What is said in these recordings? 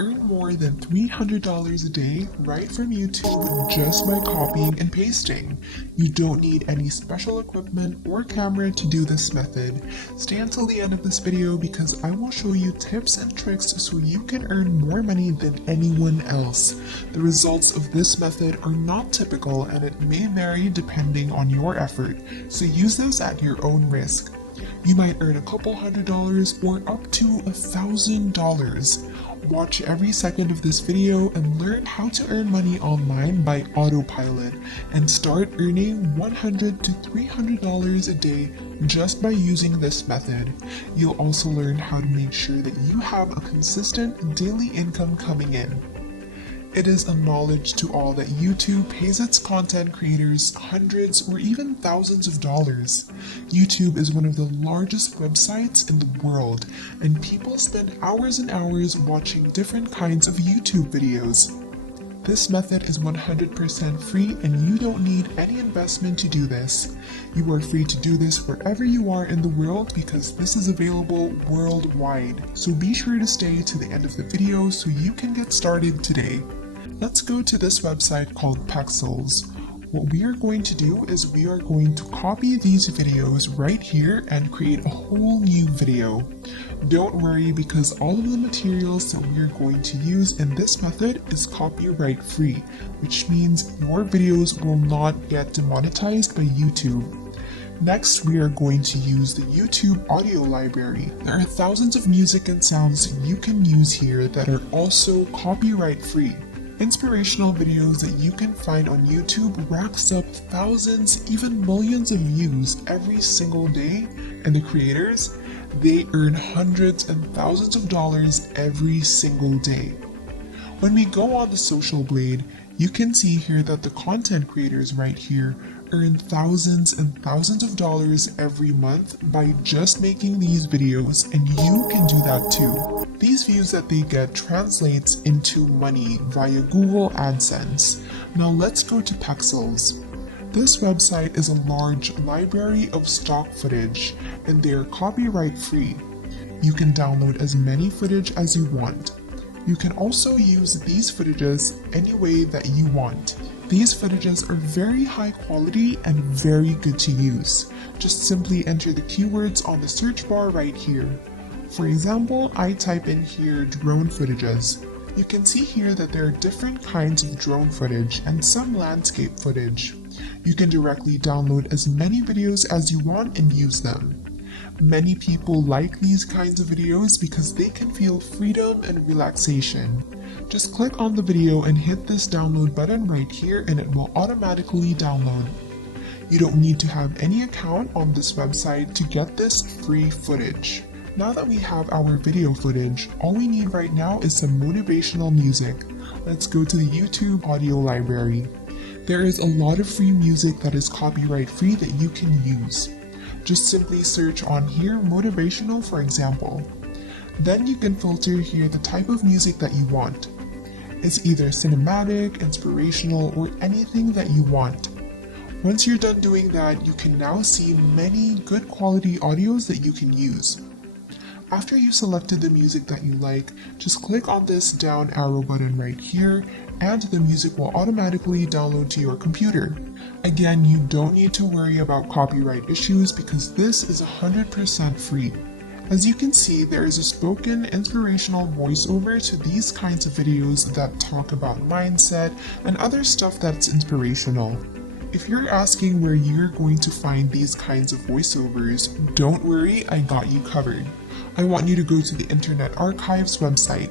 Earn more than $300 a day right from YouTube just by copying and pasting. You don't need any special equipment or camera to do this method. Stay until the end of this video because I will show you tips and tricks so you can earn more money than anyone else. The results of this method are not typical and it may vary depending on your effort, so use those at your own risk. You might earn a couple $100 or up to $1,000. Watch every second of this video and learn how to earn money online by autopilot and start earning $100 to $300 a day just by using this method. You'll also learn how to make sure that you have a consistent daily income coming in. It is a knowledge to all that YouTube pays its content creators hundreds or even thousands of dollars. YouTube is one of the largest websites in the world, and people spend hours and hours watching different kinds of YouTube videos. This method is 100% free and you don't need any investment to do this. You are free to do this wherever you are in the world because this is available worldwide. So be sure to stay to the end of the video so you can get started today. Let's go to this website called Pexels. What we are going to do is we are going to copy these videos right here and create a whole new video. Don't worry because all of the materials that we are going to use in this method is copyright free, which means your videos will not get demonetized by YouTube. Next, we are going to use the YouTube audio library. There are thousands of music and sounds you can use here that are also copyright free. Inspirational videos that you can find on YouTube racks up thousands, even millions of views every single day, and the creators, they earn hundreds and thousands of dollars every single day. When we go on the social blade, you can see here that the content creators right here earn thousands and thousands of dollars every month by just making these videos, and you can do that too. These views that they get translates into money via Google AdSense. Now let's go to Pexels. This website is a large library of stock footage, and they are copyright free. You can download as many footage as you want. You can also use these footages any way that you want. These footages are very high quality and very good to use. Just simply enter the keywords on the search bar right here. For example, I type in here drone footages. You can see here that there are different kinds of drone footage and some landscape footage. You can directly download as many videos as you want and use them. Many people like these kinds of videos because they can feel freedom and relaxation. Just click on the video and hit this download button right here and it will automatically download. You don't need to have any account on this website to get this free footage. Now that we have our video footage, all we need right now is some motivational music. Let's go to the YouTube audio library. There is a lot of free music that is copyright free that you can use. Just simply search on here motivational, for example. Then you can filter here the type of music that you want. It's either cinematic, inspirational, or anything that you want. Once you're done doing that, you can now see many good quality audios that you can use. After you selected the music that you like, just click on this down arrow button right here and the music will automatically download to your computer. Again, you don't need to worry about copyright issues because this is 100% free. As you can see, there is a spoken inspirational voiceover to these kinds of videos that talk about mindset and other stuff that's inspirational. If you're asking where you're going to find these kinds of voiceovers, don't worry, I got you covered. I want you to go to the Internet Archive's website.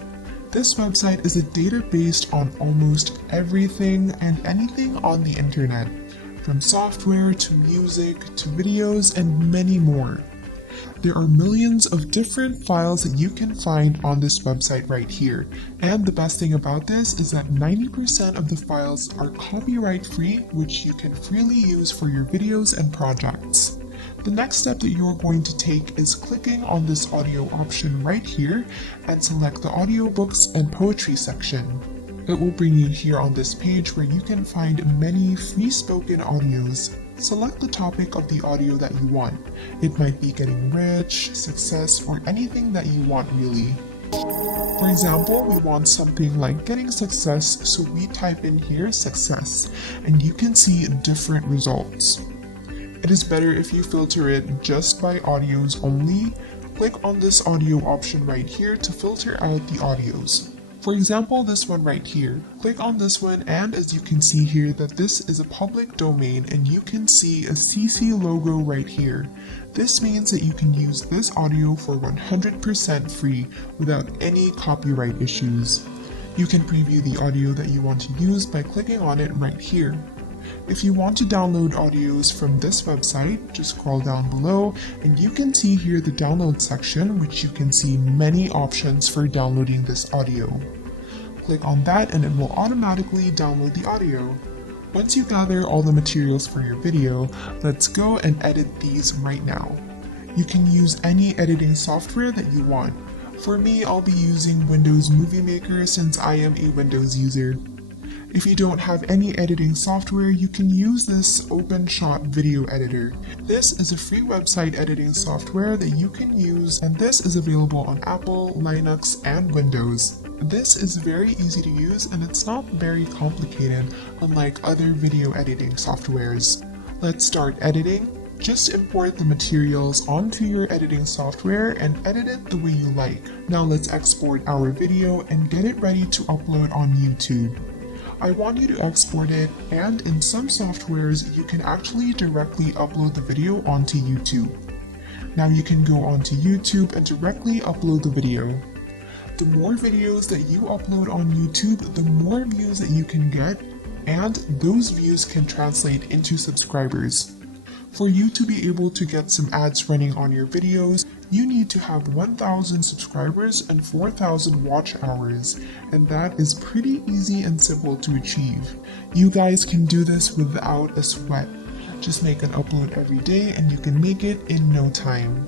This website is a database on almost everything and anything on the internet, from software to music to videos and many more. There are millions of different files that you can find on this website right here, and the best thing about this is that 90% of the files are copyright free, which you can freely use for your videos and projects. The next step that you're going to take is clicking on this audio option right here and select the audiobooks and poetry section. It will bring you here on this page where you can find many free spoken audios. Select the topic of the audio that you want. It might be getting rich, success, or anything that you want really. For example, we want something like getting success, so we type in here success, and you can see different results. It is better if you filter it just by audios only. Click on this audio option right here to filter out the audios. For example, this one right here. Click on this one, and as you can see here that this is a public domain, and you can see a CC logo right here. This means that you can use this audio for 100% free without any copyright issues. You can preview the audio that you want to use by clicking on it right here. If you want to download audios from this website, just scroll down below and you can see here the download section, which you can see many options for downloading this audio. Click on that and it will automatically download the audio. Once you gather all the materials for your video, let's go and edit these right now. You can use any editing software that you want. For me, I'll be using Windows Movie Maker since I am a Windows user. If you don't have any editing software, you can use this OpenShot video editor. This is a free website editing software that you can use, and this is available on Apple, Linux, and Windows. This is very easy to use and it's not very complicated, unlike other video editing softwares. Let's start editing. Just import the materials onto your editing software and edit it the way you like. Now let's export our video and get it ready to upload on YouTube. I want you to export it, and in some softwares you can actually directly upload the video onto YouTube. Now you can go onto YouTube and directly upload the video. The more videos that you upload on YouTube, the more views that you can get, and those views can translate into subscribers. For you to be able to get some ads running on your videos, you need to have 1,000 subscribers and 4,000 watch hours, and that is pretty easy and simple to achieve. You guys can do this without a sweat. Just make an upload every day and you can make it in no time.